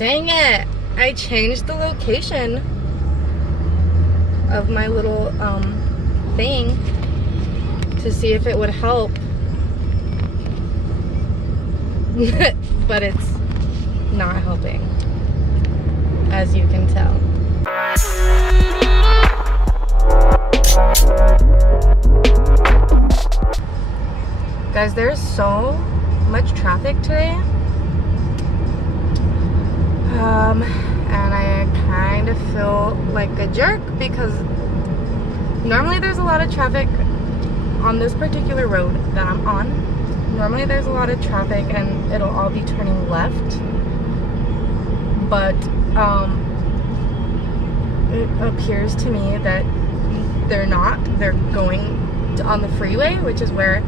Dang it! I changed the location of my little thing to see if it would help. But it's not helping, as you can tell. Guys, there's so much traffic today. And I kind of feel like a jerk because normally there's a lot of traffic on this particular road that I'm on. Normally there's a lot of traffic and it'll all be turning left. But it appears to me that they're not. They're going on the freeway, which is where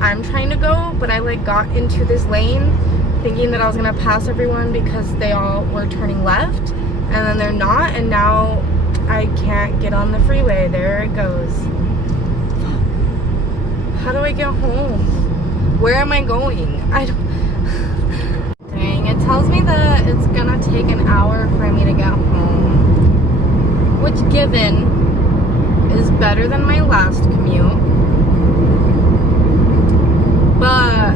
I'm trying to go, but I like got into this lane thinking that I was gonna pass everyone because they all were turning left, and then they're not, and now I can't get on the freeway. There it goes. How do I get home? Where am I going? I don't. Dang, it tells me that it's gonna take an hour for me to get home, which given is better than my last commute. But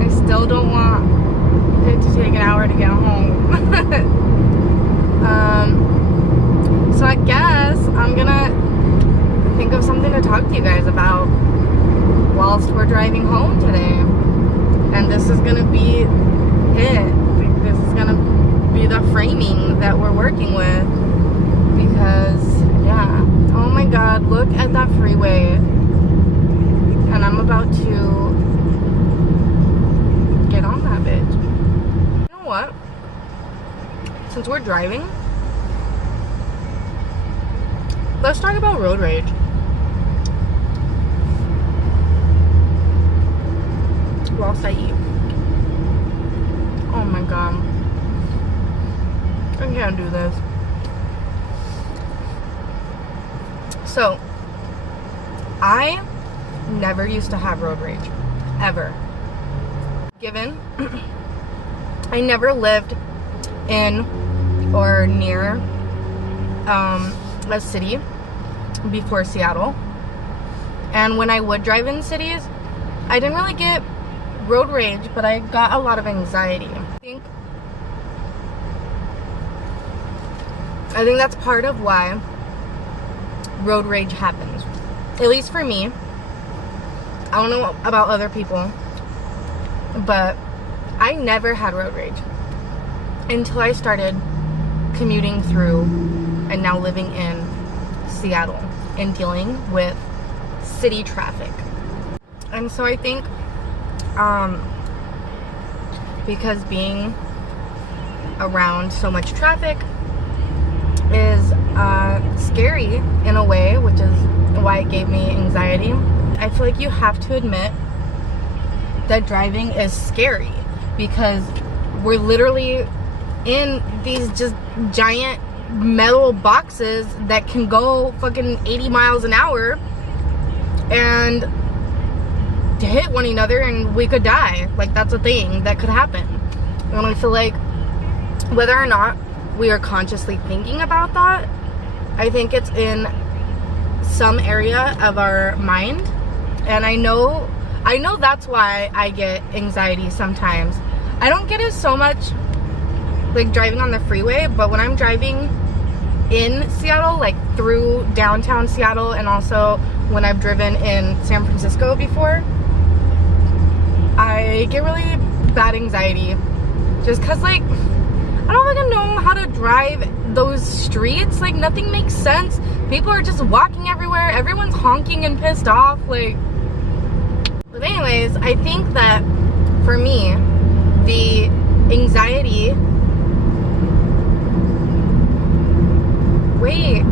I still don't want it to take an hour to get home. So I guess I'm gonna think of something to talk to you guys about whilst we're driving home today. And this is gonna be it. This is gonna be the framing that we're working with. Because, yeah. Oh my god, look at that freeway. And I'm about to get on that bitch. You know what? Since we're driving, let's talk about road rage. Whilst I eat. Oh my god. I can't do this. So, I never used to have road rage, ever. Given I never lived in or near a city before Seattle, and when I would drive in cities, I didn't really get road rage, but I got a lot of anxiety. I think that's part of why road rage happens, at least for me. I don't know about other people, but I never had road rage until I started commuting through and now living in Seattle and dealing with city traffic. And so I think because being around so much traffic is scary in a way, which is why it gave me anxiety. I feel like you have to admit that driving is scary because we're literally in these just giant metal boxes that can go fucking 80 miles an hour and hit one another and we could die. Like, that's a thing that could happen. And I feel like whether or not we are consciously thinking about that, I think it's in some area of our mind. And I know that's why I get anxiety sometimes. I don't get it so much like driving on the freeway, but when I'm driving in Seattle, like through downtown Seattle, and also when I've driven in San Francisco before, I get really bad anxiety just because, like, I don't fucking know how to drive those streets. Like, nothing makes sense. People are just walking everywhere. Everyone's honking and pissed off. Like, but anyways, I think that for me, the anxiety. Wait,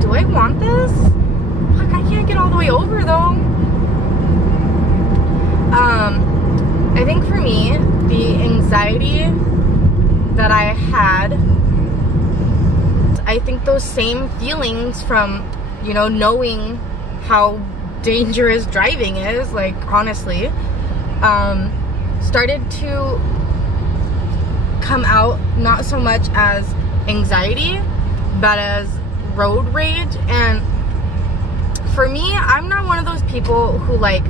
do I want this? Fuck, I can't get all the way over though. I think for me, the anxiety that I had, I think those same feelings from, you know, knowing how dangerous driving is, like, honestly, started to come out not so much as anxiety, but as road rage. And for me, I'm not one of those people who like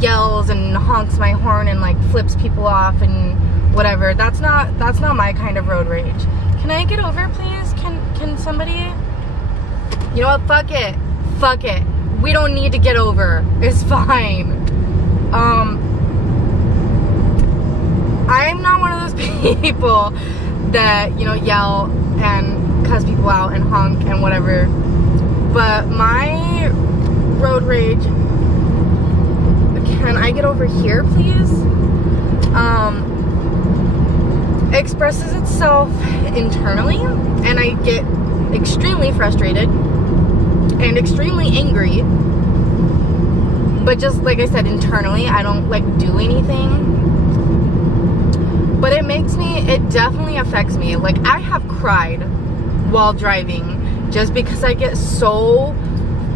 yells and honks my horn and like flips people off and whatever. That's not my kind of road rage. Can I get over, please? Can somebody? You know what? Fuck it. Fuck it. We don't need to get over. It's fine. I'm not one of those people that, you know, yell and cuss people out and honk and whatever. But my road rage, can I get over here, please? Expresses itself internally, and I get extremely frustrated and extremely angry. But just like I said, internally, I don't like do anything. But it definitely affects me. Like, I have cried while driving just because I get so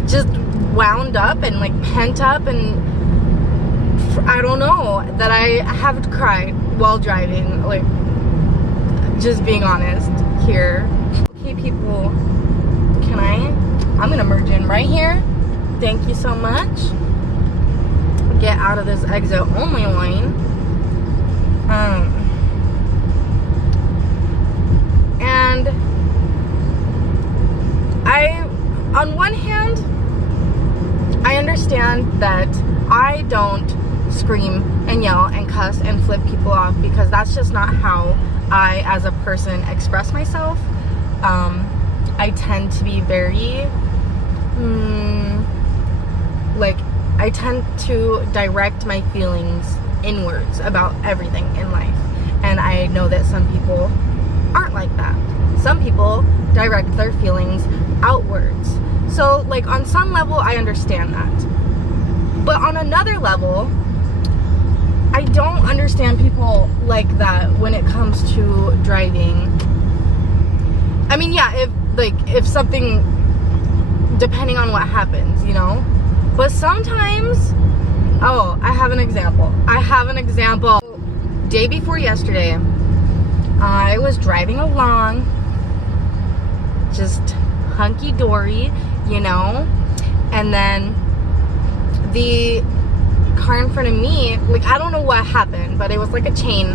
just wound up and like pent up, and I don't know, that I have cried while driving. Like, just being honest here. Okay, people, I'm gonna merge in right here. Thank you so much. Get out of this exit only lane. And on one hand, I understand that I don't scream and yell and cuss and flip people off, because that's just not how I, as a person, express myself. I tend to be very, I tend to direct my feelings inwards about everything in life. And I know that some people aren't like that. Some people direct their feelings outwards. So, like, on some level, I understand that. But on another level, I don't understand people like that when it comes to driving. I mean, yeah, if something, depending on what happens, you know? But sometimes, oh, I have an example. Day before yesterday, I was driving along, just hunky-dory, you know? And then the car in front of me, like, I don't know what happened, but it was like a chain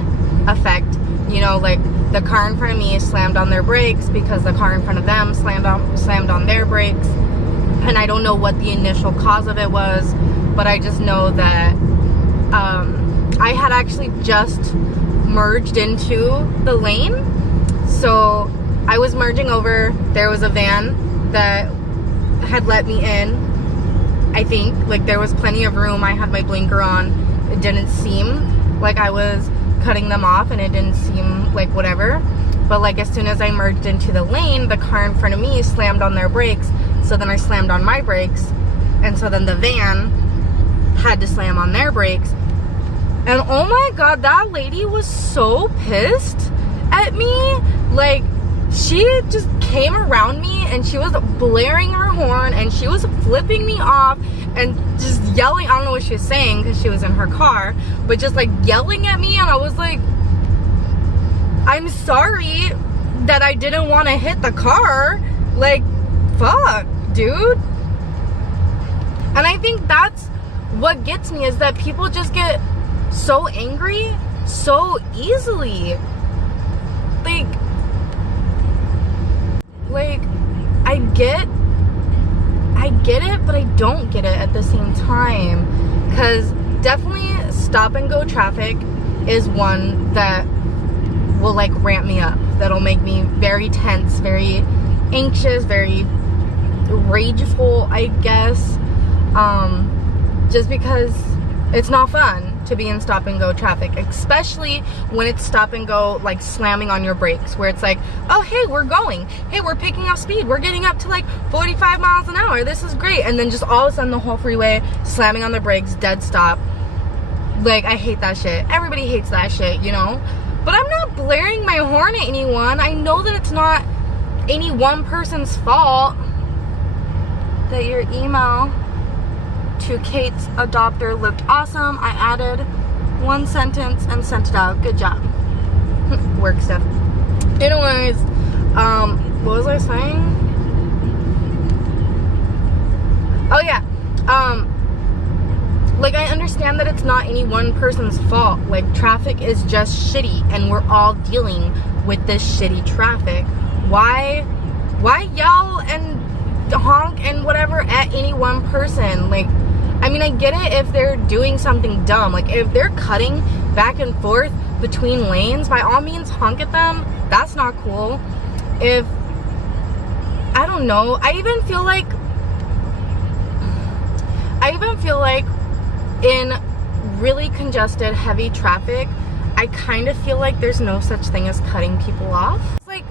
effect, you know? Like, the car in front of me slammed on their brakes because the car in front of them slammed on their brakes. And I don't know what the initial cause of it was, but I just know that I had actually just merged into the lane. So I was merging over. There was a van that had let me in, I think. Like, there was plenty of room. I had my blinker on. It didn't seem like I was cutting them off, and it didn't seem like whatever. But like, as soon as I merged into the lane, the car in front of me slammed on their brakes. So then I slammed on my brakes, and so then the van had to slam on their brakes. And oh my god, that lady was so pissed at me. Like, she just came around me and she was blaring her horn and she was flipping me off and just yelling. I don't know what she was saying because she was in her car, but just like yelling at me. And I was like, I'm sorry that I didn't want to hit the car. Like, fuck, dude. And I think that's what gets me, is that people just get so angry so easily. Like I get it, but I don't get it at the same time. Because definitely stop and go traffic is one that will like ramp me up. That'll make me very tense, very anxious, very rageful, I guess. Just because it's not fun to be in stop and go traffic, especially when it's stop and go, like slamming on your brakes, where it's like, oh hey, we're going, hey, we're picking up speed, we're getting up to like 45 miles an hour, this is great, and then just all of a sudden the whole freeway slamming on the brakes, dead stop. Like, I hate that shit. Everybody hates that shit, you know? But I'm not blaring my horn at anyone. I know that it's not any one person's fault that your email to Kate's adopter looked awesome. I added one sentence and sent it out. Good job. Work stuff. Anyways, what was I saying? Oh yeah, like I understand that it's not any one person's fault. Like traffic is just shitty and we're all dealing with this shitty traffic. Why yell and honk and whatever at any one person? Like, I mean, I get it if they're doing something dumb. Like if they're cutting back and forth between lanes, by all means honk at them. That's not cool. If, I don't know, I even feel like in really congested, heavy traffic, I kind of feel like there's no such thing as cutting people off. It's like,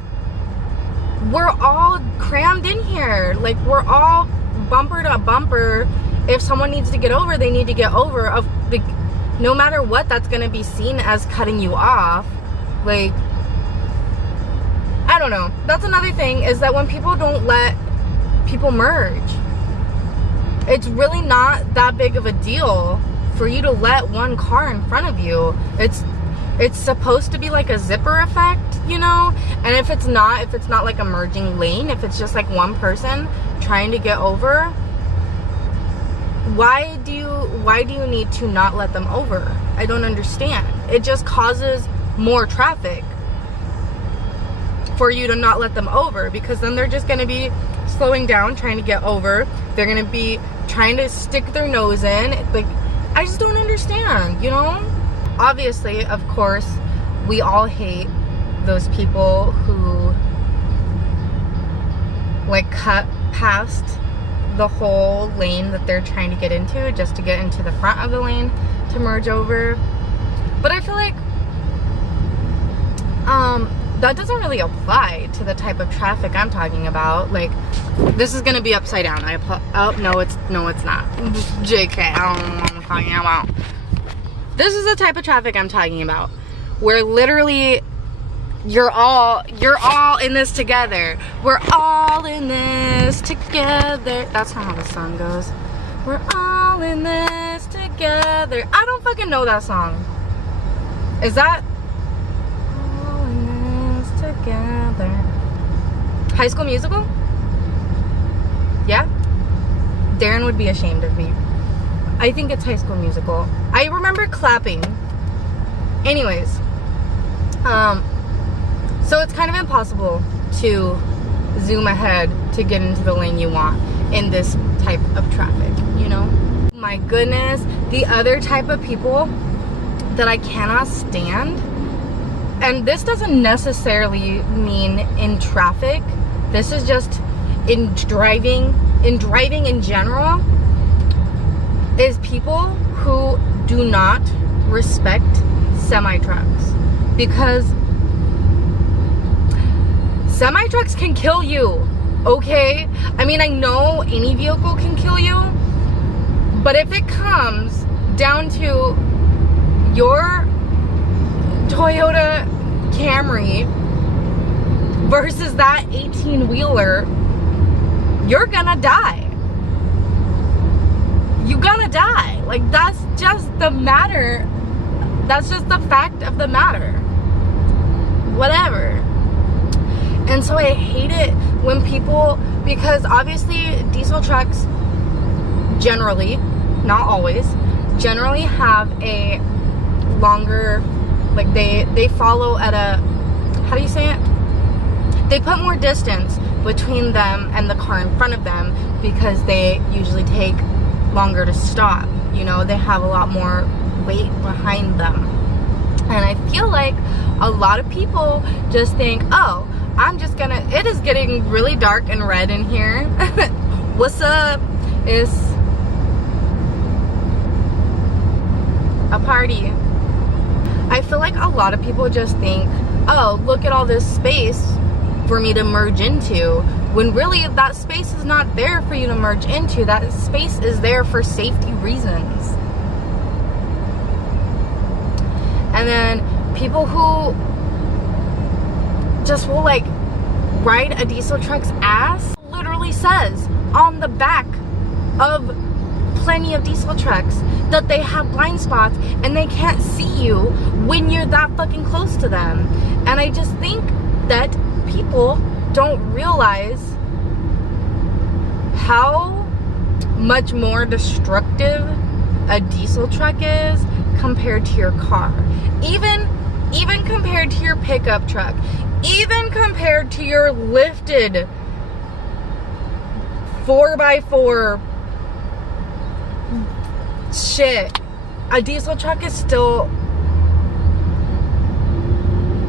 we're all crammed in here. Like, we're all bumper to bumper. If someone needs to get over, they need to get over. No matter what, that's gonna be seen as cutting you off. Like, I don't know. That's another thing, is that when people don't let people merge, it's really not that big of a deal for you to let one car in front of you. It's supposed to be like a zipper effect, you know? And if it's not like a merging lane, if it's just like one person trying to get over, why do you need to not let them over? I don't understand. It just causes more traffic for you to not let them over, because then they're just going to be slowing down trying to get over. They're going to be trying to stick their nose in. Like, I just don't understand, you know? Obviously, of course, we all hate those people who like cut past the whole lane that they're trying to get into just to get into the front of the lane to merge over. But I feel like that doesn't really apply to the type of traffic I'm talking about. Like, this is gonna be upside down. Oh no, it's not. JK, I don't know what I'm talking about. This is the type of traffic I'm talking about, where literally you're all in this together. We're all in this together. That's not how the song goes. We're all in this together. I don't fucking know that song. Is that all in this together? High School Musical? Yeah? Darren would be ashamed of me. I think it's High School Musical. I remember clapping. Anyways, so it's kind of impossible to zoom ahead to get into the lane you want in this type of traffic, you know? My goodness, the other type of people that I cannot stand, and this doesn't necessarily mean in traffic, this is just in driving in general, is people who do not respect semi-trucks. Because semi-trucks can kill you, okay? I mean, I know any vehicle can kill you, but if it comes down to your Toyota Camry versus that 18-wheeler, you're gonna die. You're gonna die. Like, that's just the matter. That's just the fact of the matter. Whatever. And so I hate it when people, because obviously diesel trucks generally, not always, generally have a longer, like they follow at a, how do you say it? They put more distance between them and the car in front of them because they usually take longer to stop. You know, they have a lot more weight behind them. And I feel like a lot of people just think, oh, I'm just gonna, it is getting really dark and red in here. What's up? It's a party. I feel like a lot of people just think, oh, look at all this space for me to merge into, when really that space is not there for you to merge into. That space is there for safety reasons. And then people who just will like ride a diesel truck's ass, literally says on the back of plenty of diesel trucks that they have blind spots and they can't see you when you're that fucking close to them. And I just think that people don't realize how much more destructive a diesel truck is compared to your car. Even compared to your pickup truck. Even compared to your lifted 4x4 shit. A diesel truck is still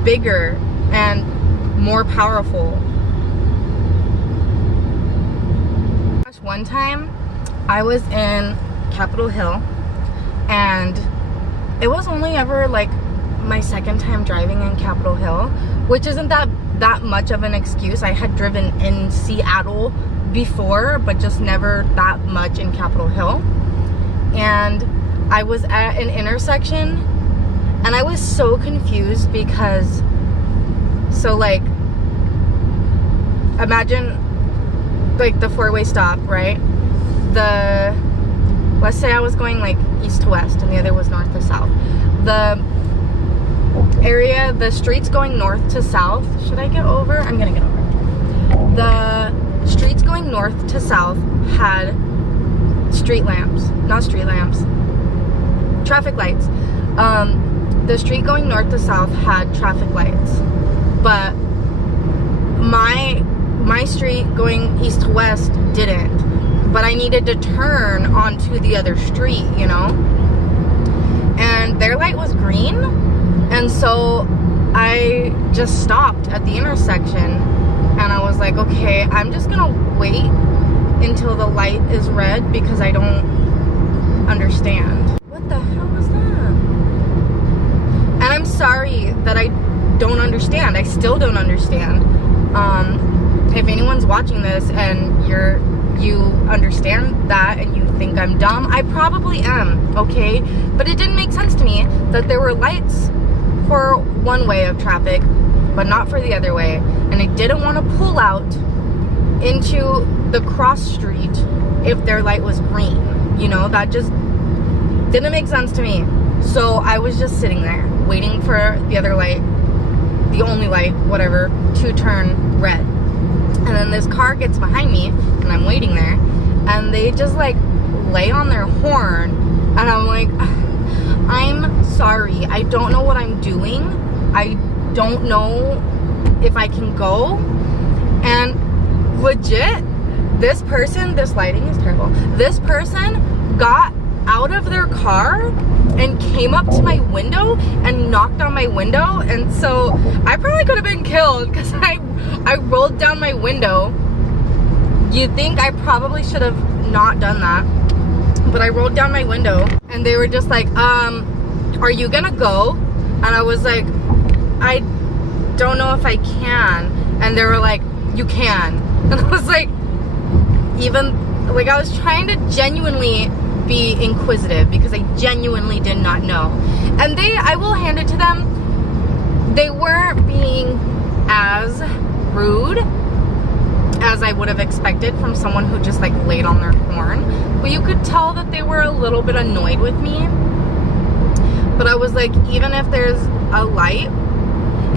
bigger and more powerful. One time I was in Capitol Hill, and it was only ever like my second time driving in Capitol Hill, which isn't that much of an excuse. I had driven in Seattle before, but just never that much in Capitol Hill. And I was at an intersection, and I was so confused because, so like, imagine like the four-way stop, right? Let's say I was going like east to west and the other was north to south. The streets going north to south, should I get over? I'm gonna get over. The streets going north to south had street lamps, not street lamps, traffic lights. The street going north to south had traffic lights, but my street going east to west didn't, but I needed to turn onto the other street, you know, and their light was green, and so I just stopped at the intersection, and I was like, okay, I'm just gonna wait until the light is red because I don't understand. What the hell was that? And I'm sorry that I don't understand. I still don't understand. If anyone's watching this and you understand that and you think I'm dumb, I probably am, okay? But it didn't make sense to me that there were lights for one way of traffic, but not for the other way. And I didn't want to pull out into the cross street if their light was green. You know, that just didn't make sense to me. So I was just sitting there waiting for the other light, the only light, whatever, to turn red. And then this car gets behind me, and I'm waiting there, and they just like lay on their horn, and I'm like, I'm sorry, I don't know what I'm doing, I don't know if I can go. And legit, this lighting is terrible, this person got out of their car and came up to my window and knocked on my window, and so I probably could have been killed because I rolled down my window. You'd think I probably should have not done that, but I rolled down my window, and they were just like, are you gonna go? And I was like, I don't know if I can. And they were like, you can. And I was like, I was trying to genuinely be inquisitive because I genuinely did not know. And I will hand it to them, they weren't being as rude as I would have expected from someone who just like laid on their horn, but you could tell that they were a little bit annoyed with me. But I was like, even if there's a light,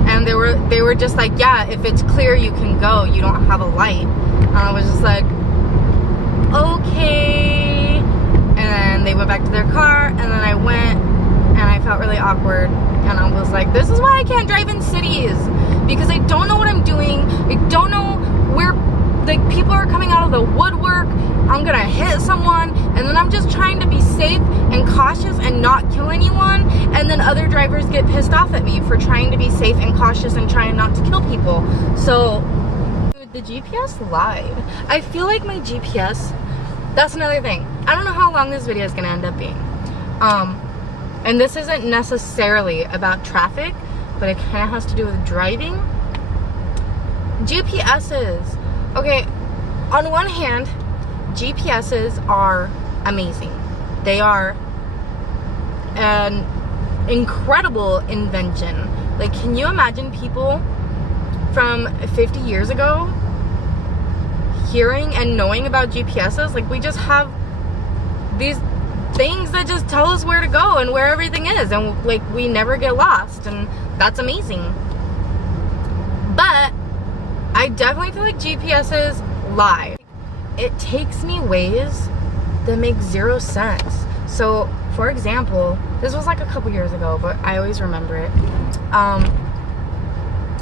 and they were just like, yeah, if it's clear you can go, you don't have a light. And I was just like, okay. And then they went back to their car, and then I went, and I felt really awkward, and I was like, this is why I can't drive in cities, because I don't know what I'm doing. I don't know where, like, people are coming out of the woodwork. I'm gonna hit someone, and then I'm just trying to be safe and cautious and not kill anyone, and then other drivers get pissed off at me for trying to be safe and cautious and trying not to kill people. So, dude, the GPS lied. I feel like my GPS, that's another thing. I don't know how long this video is gonna end up being. And this isn't necessarily about traffic, but it kind of has to do with driving. GPSs. Okay, on one hand, GPSs are amazing. They are an incredible invention. Like, can you imagine people from 50 years ago hearing and knowing about GPSs? Like, we just have these things that just tell us where to go and where everything is, and like we never get lost, and that's amazing. But I definitely feel like GPSs lie. It takes me ways that make zero sense. So for example, this was like a couple years ago, but I always remember it.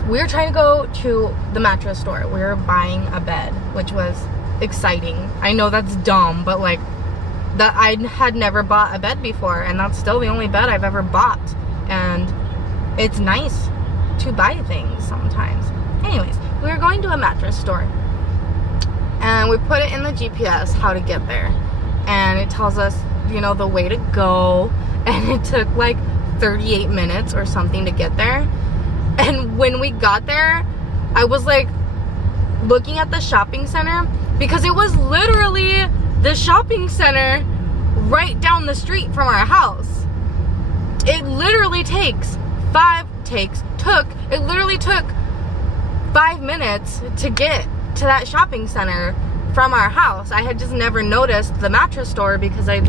We were trying to go to the mattress store. We were buying a bed, which was exciting. I know that's dumb, but like, that I had never bought a bed before, and that's still the only bed I've ever bought. And it's nice to buy things sometimes. Anyways, we were going to a mattress store, and we put it in the GPS how to get there, and it tells us, you know, the way to go, and it took like 38 minutes or something to get there. And when we got there, I was like looking at the shopping center, because it was literally the shopping center right down the street from our house. It literally took 5 minutes to get to that shopping center from our house. I had just never noticed the mattress store because I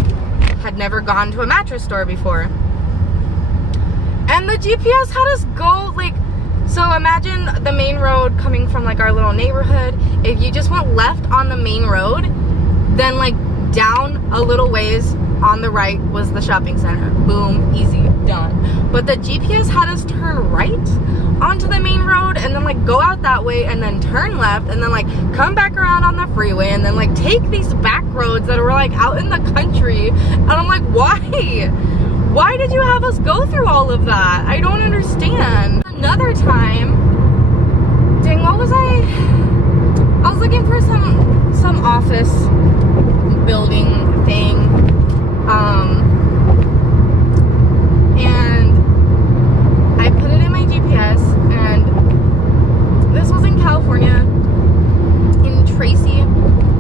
had never gone to a mattress store before. And the GPS had us go like, so imagine the main road coming from like our little neighborhood. If you just went left on the main road, then like down a little ways on the right was the shopping center. Boom, easy, done. But the GPS had us turn right onto the main road, and then like go out that way, and then turn left, and then like come back around on the freeway, and then like take these back roads that were like out in the country. And I'm like, why did you have us go through all of that? I don't understand. Another time, dang, what was I was looking for some office building thing, and I put it in my GPS, and this was in California, in Tracy,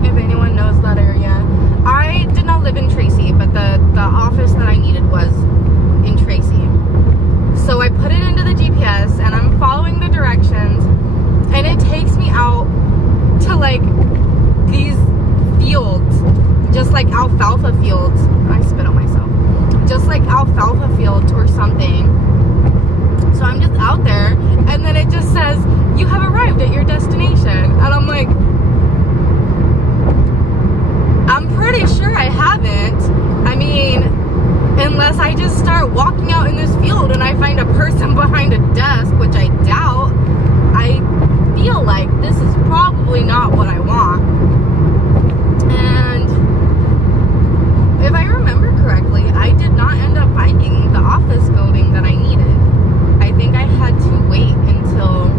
if anyone knows that area. I did not live in Tracy, but the office that I needed was in Tracy. So I put it into the GPS, and I'm following the directions, and it takes me out to like these fields, just like alfalfa fields. I spit on myself. Just like alfalfa fields or something. So I'm just out there, and then it just says, you have arrived at your destination. And I'm like, I'm pretty sure I haven't. I mean, unless I just start walking out in this field and I find a person behind a desk, which I doubt, I feel like this is probably not what I want. And if I remember correctly, I did not end up finding the office building that I needed. I think I had to wait until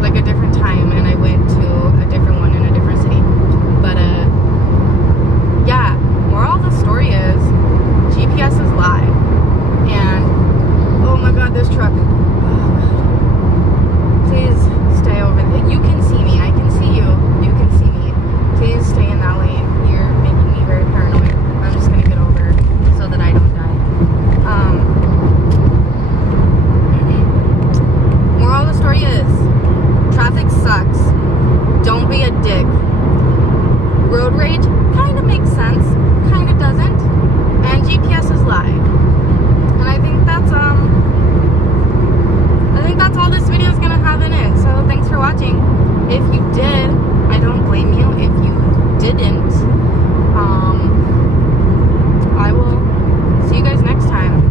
like a different time, and I went to a different one in a different city. But yeah, moral of the story is GPS's lie. And oh my god, this truck. Oh god. Please stay over there. You can see me. I can see you. You can see me. Please stay in that lane. You're making me very paranoid. I'm just gonna get over so that I don't die. Moral of the story is, traffic sucks. Don't be a dick. Road rage kind of makes sense, kind of doesn't. And GPS's lie. And I think that's all this video is gonna have in it. So thanks for watching. If you did, I don't blame you. If you didn't, I will see you guys next time.